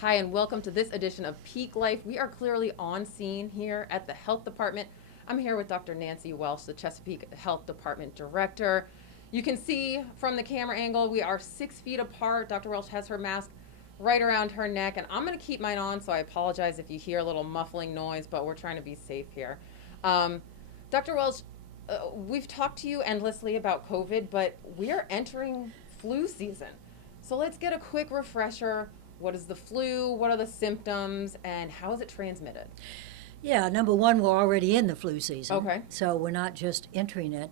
Hi, and welcome to this edition of Peak Life. We are clearly on scene here at the Health Department. I'm here with Dr. Nancy Welsh, the Chesapeake Health Department Director. You can see from the camera angle, we are 6 feet apart. Dr. Welsh has her mask right around her neck, and I'm going to keep mine on, so I apologize if you hear a little muffling noise, but we're trying to be safe here. Um, Dr. Welsh, we've talked to you endlessly about COVID, but we are entering flu season. So let's get a quick refresher. What is the flu? What are the symptoms? And how is it transmitted? Yeah, number one, we're already in the flu season. Okay. So we're not just entering it.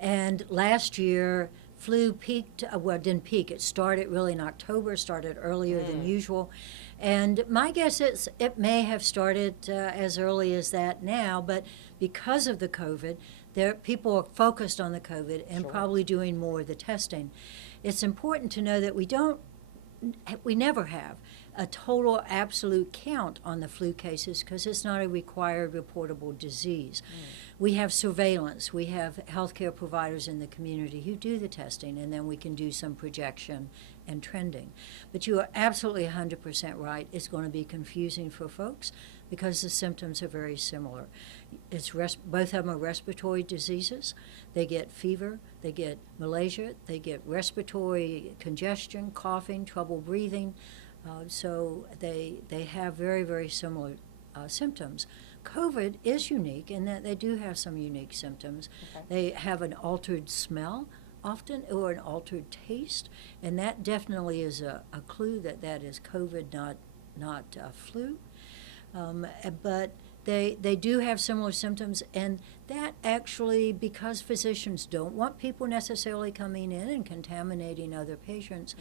And last year, flu peaked, well, it didn't peak. It started really in October, started earlier than usual. And my guess is it may have started as early as that now, but because of the COVID, people are focused on the COVID and Sure. probably doing more of the testing. It's important to know that we never have a total absolute count on the flu cases because it's not a required reportable disease. We have surveillance. We have healthcare providers in the community who do the testing, and then we can do some projection and trending. But you are absolutely 100% right. It's going to be confusing for folks because the symptoms are very similar. Both of them are respiratory diseases. They get fever, they get malaise, they get respiratory congestion, coughing, trouble breathing. So they have very, very similar symptoms. COVID is unique in that they do have some unique symptoms. Okay. They have an altered smell often or an altered taste, and that definitely is a clue that is COVID, not flu. But they do have similar symptoms, and that actually, because physicians don't want people necessarily coming in and contaminating other patients,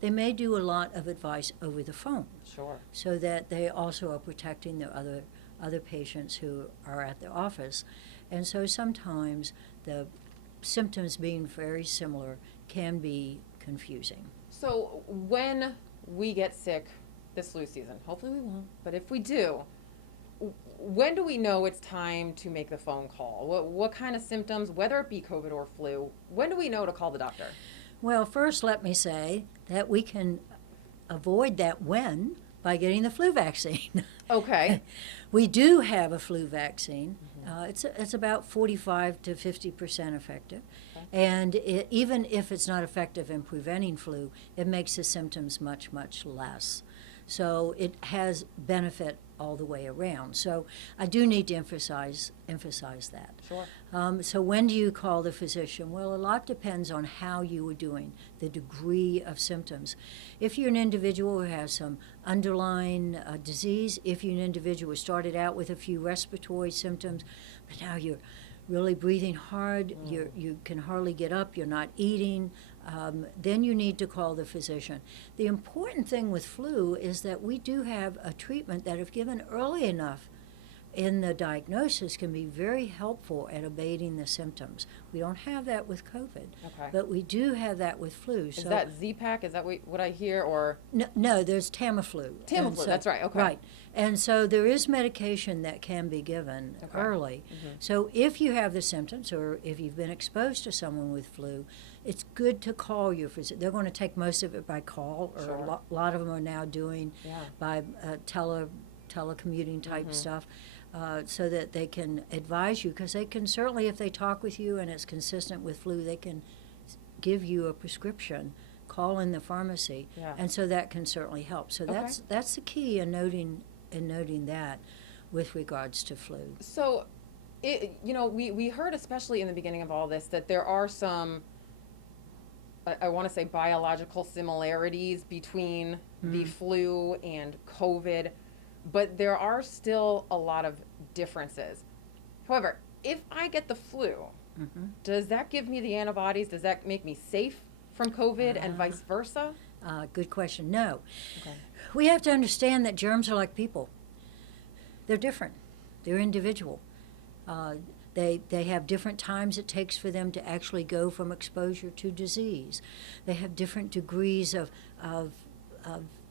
they may do a lot of advice over the phone Sure. so that they also are protecting the other patients who are at the office. And so sometimes the symptoms being very similar can be confusing. So when we get sick this flu season, hopefully we won't, but if we do, when do we know it's time to make the phone call? What kind of symptoms, whether it be COVID or flu, when do we know to call the doctor? Well, first let me say that we can avoid that when by getting the flu vaccine. Okay. We do have a flu vaccine. It's about 45 to 50% effective. Okay. And even if it's not effective in preventing flu, it makes the symptoms much, much less. So it has benefit all the way around. So I do need to emphasize that. Sure. So when do you call the physician? Well, a lot depends on how you are doing, the degree of symptoms. If you're an individual who has some underlying disease, if you're an individual who started out with a few respiratory symptoms, but now you're really breathing hard, you can hardly get up, you're not eating, then you need to call the physician. The important thing with flu is that we do have a treatment that, if given early enough in the diagnosis, can be very helpful at abating the symptoms. We don't have that with COVID, Okay. but we do have that with flu. Is that Z-Pak? Is that what I hear? Or No, there's Tamiflu. And Tamiflu, that's right, okay. Right. And so there is medication that can be given Okay. early. So if you have the symptoms or if you've been exposed to someone with flu, it's good to call your physician. They're going to take most of it by call, or Sure. a lot of them are now doing Yeah. by telecommuting type stuff. So that they can advise you, because they can certainly, if they talk with you and it's consistent with flu, they can give you a prescription, call in the pharmacy, Yeah. and so that can certainly help. So Okay. that's the key in noting that with regards to flu. So, we heard, especially in the beginning of all this, that there are some, I want to say, biological similarities between the flu and COVID, but there are still a lot of differences. However, if I get the flu, does that give me the antibodies? Does that make me safe from COVID and vice versa? Good question. No. Okay. We have to understand that germs are like people. They're different. They're individual. They have different times it takes for them to actually go from exposure to disease. They have different degrees of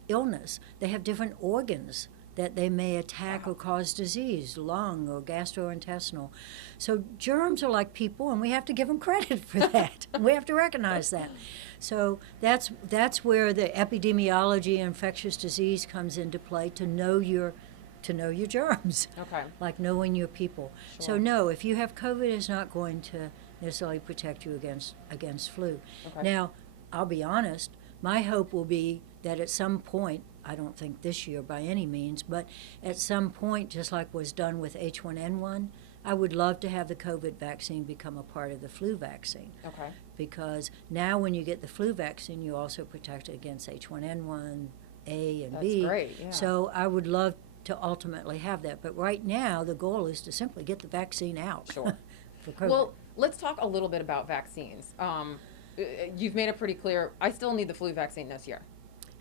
illness. They have different organs that they may attack or cause disease, lung or gastrointestinal. So germs are like people, and we have to give them credit for that. We have to recognize that. So that's where the epidemiology and infectious disease comes into play, to know your germs, Okay. like knowing your people. So Sure. no, if you have COVID, it's not going to necessarily protect you against flu. Okay. Now, I'll be honest, my hope will be that at some point, I don't think this year by any means, but at some point, just like was done with H1N1, I would love to have the COVID vaccine become a part of the flu vaccine. Okay. Because now when you get the flu vaccine, you also protect against H1N1, A and That's B. great, yeah. So I would love to ultimately have that. But right now, the goal is to simply get the vaccine out. Sure. For COVID. Well, let's talk a little bit about vaccines. You've made it pretty clear, I still need the flu vaccine this year.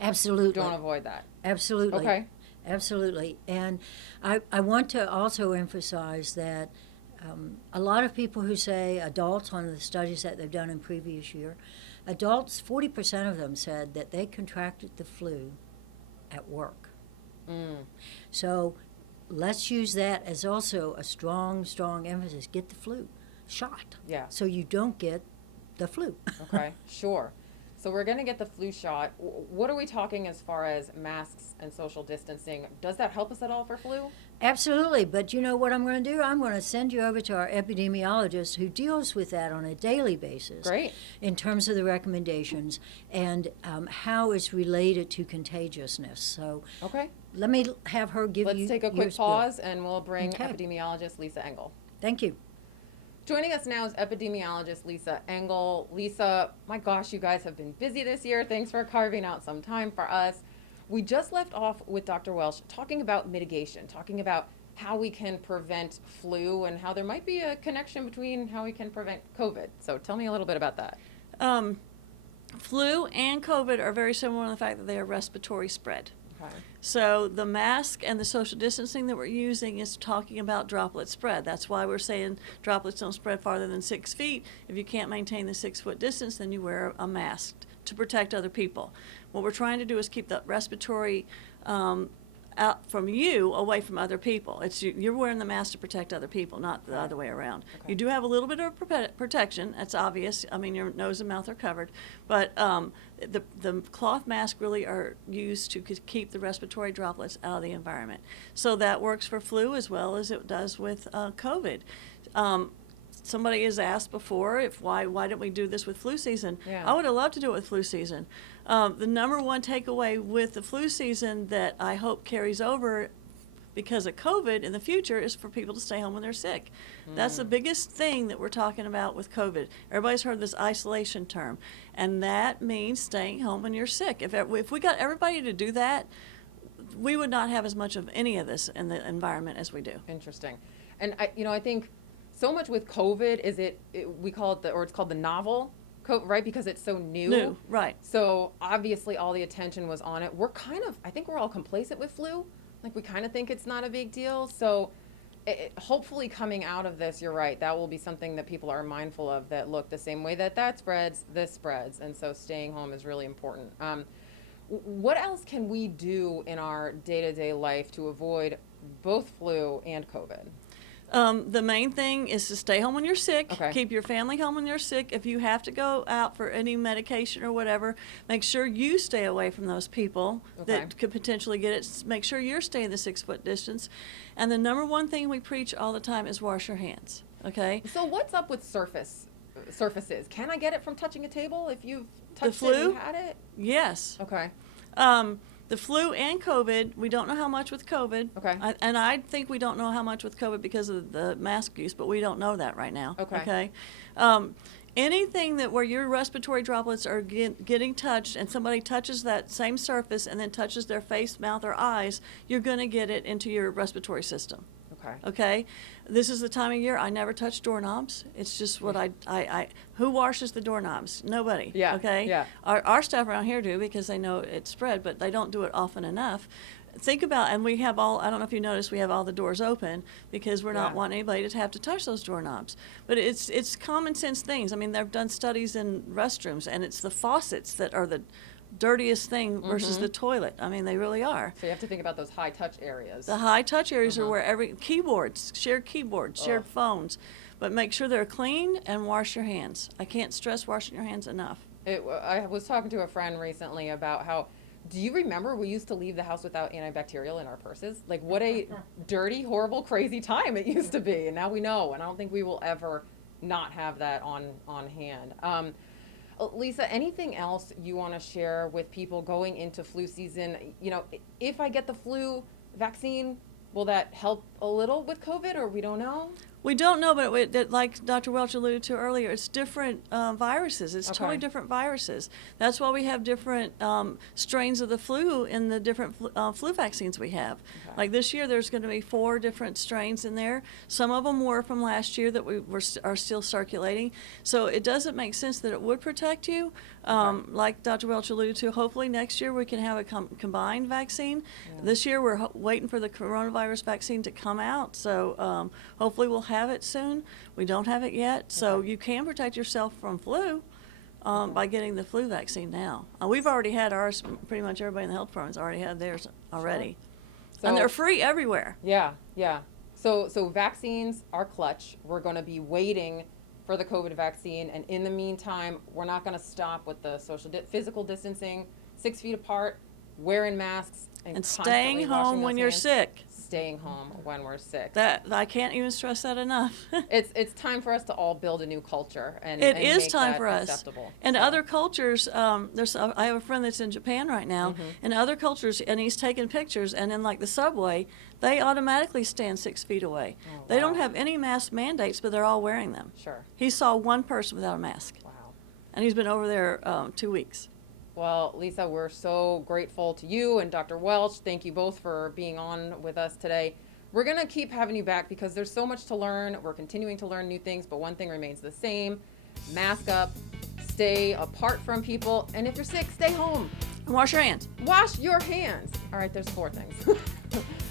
Absolutely. Don't avoid that. Absolutely. Okay. Absolutely. And I want to also emphasize that a lot of people who say, adults, on the studies that they've done in previous year, adults, 40% of them said that they contracted the flu at work. So let's use that as also a strong, strong emphasis. Get the flu shot. Yeah. So you don't get the flu. Okay. Sure. So we're going to get the flu shot. What are we talking as far as masks and social distancing? Does that help us at all for flu? Absolutely, but you know what I'm going to do? I'm going to send you over to our epidemiologist who deals with that on a daily basis. Great. In terms of the recommendations and how it's related to contagiousness. So Okay. let me have her give you Let's take a your quick spiel. pause and we'll bring Okay. epidemiologist Lisa Engel. Thank you. Joining us now is epidemiologist Lisa Engel. Lisa, my gosh, you guys have been busy this year. Thanks for carving out some time for us. We just left off with Dr. Welsh talking about mitigation, talking about how we can prevent flu and how there might be a connection between how we can prevent COVID. So tell me a little bit about that. Flu and COVID are very similar in the fact that they are respiratory spread. Okay. So the mask and the social distancing that we're using is talking about droplet spread. That's why we're saying droplets don't spread farther than 6 feet. If you can't maintain the 6-foot distance, then you wear a mask to protect other people. What we're trying to do is keep the respiratory out from you, away from other people. It's you're wearing the mask to protect other people, not the other way around. Okay. You do have a little bit of protection. That's obvious. I mean, your nose and mouth are covered, but the cloth masks really are used to keep the respiratory droplets out of the environment. So that works for flu as well as it does with COVID. Somebody has asked before why didn't we do this with flu season? Yeah. I would have loved to do it with flu season. The number one takeaway with the flu season that I hope carries over because of COVID in the future is for people to stay home when they're sick. That's the biggest thing that we're talking about with COVID. Everybody's heard this isolation term, and that means staying home when you're sick. If we got everybody to do that, we would not have as much of any of this in the environment as we do. Interesting. And I think so much with COVID is we call it it's called the novel COVID, right? Because it's so new. Right. So obviously all the attention was on it. I think we're all complacent with flu. Like we kind of think it's not a big deal. So hopefully coming out of this, you're right, that will be something that people are mindful of, that look, the same way that spreads, this spreads. And so staying home is really important. What else can we do in our day-to-day life to avoid both flu and COVID? The main thing is to stay home when you're sick. Okay. Keep your family home when you're sick. If you have to go out for any medication or whatever, make sure you stay away from those people that could potentially get it. Make sure you're staying the 6-foot distance. And the number one thing we preach all the time is wash your hands. Okay? So what's up with surfaces? Can I get it from touching a table if you've touched flu? it and had it? Yes. Okay. The flu and COVID, we don't know how much with COVID. Okay. And I think we don't know how much with COVID because of the mask use, but we don't know that right now. Okay. Anything where your respiratory droplets are getting touched and somebody touches that same surface and then touches their face, mouth, or eyes, you're going to get it into your respiratory system. Okay. Okay, this is the time of year I never touch doorknobs. It's just what who washes the doorknobs? Nobody. Yeah, Okay. yeah. Our staff around here do because they know it's spread, but they don't do it often enough. Think about, and we have I don't know if you noticed, we have all the doors open because we're not wanting anybody to have to touch those doorknobs. But it's common sense things. I mean, they've done studies in restrooms, and it's the faucets that are the dirtiest thing versus the toilet. I mean, they really are. So you have to think about those high touch areas. The high touch areas are where shared keyboards, shared phones, but make sure they're clean and wash your hands. I can't stress washing your hands enough. I was talking to a friend recently about how, do you remember we used to leave the house without antibacterial in our purses? Like, what a dirty, horrible, crazy time it used to be. And now we know, and I don't think we will ever not have that on hand. Lisa, anything else you want to share with people going into flu season? You know, if I get the flu vaccine, will that help a little with COVID, or we don't know? We don't know, but like Dr. Welch alluded to earlier, it's different viruses. It's totally different viruses. That's why we have different strains of the flu in the different flu vaccines we have. Okay. Like this year, there's going to be 4 different strains in there. Some of them were from last year that are still circulating. So it doesn't make sense that it would protect you. Like Dr. Welch alluded to, hopefully next year we can have a combined vaccine. Yeah. This year we're waiting for the coronavirus vaccine to come out. So hopefully we'll have it soon. We don't have it yet. So you can protect yourself from flu by getting the flu vaccine now. We've already had ours. Pretty much everybody in the health department's already had theirs already. So, and they're free everywhere. Yeah. So vaccines are clutch. We're going to be waiting for the COVID vaccine, and in the meantime, we're not going to stop with the physical distancing, 6 feet apart, wearing masks, and staying home when you're sick. Staying home when we're sick. That I can't even stress that enough. It's time for us to all build a new culture, and it and is make time that for us. acceptable. And other cultures, I have a friend that's in Japan right now. In other cultures, and he's taking pictures, and in like the subway, they automatically stand 6 feet away. Oh, they wow. don't have any mask mandates, but they're all wearing them. Sure. He saw one person without a mask, Wow. and he's been over there 2 weeks. Well, Lisa, we're so grateful to you and Dr. Welch. Thank you both for being on with us today. We're going to keep having you back because there's so much to learn. We're continuing to learn new things, but one thing remains the same. Mask up, stay apart from people, and if you're sick, stay home. And wash your hands. Wash your hands. All right, there's 4 things.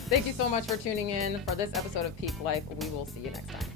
Thank you so much for tuning in for this episode of Peak Life. We will see you next time.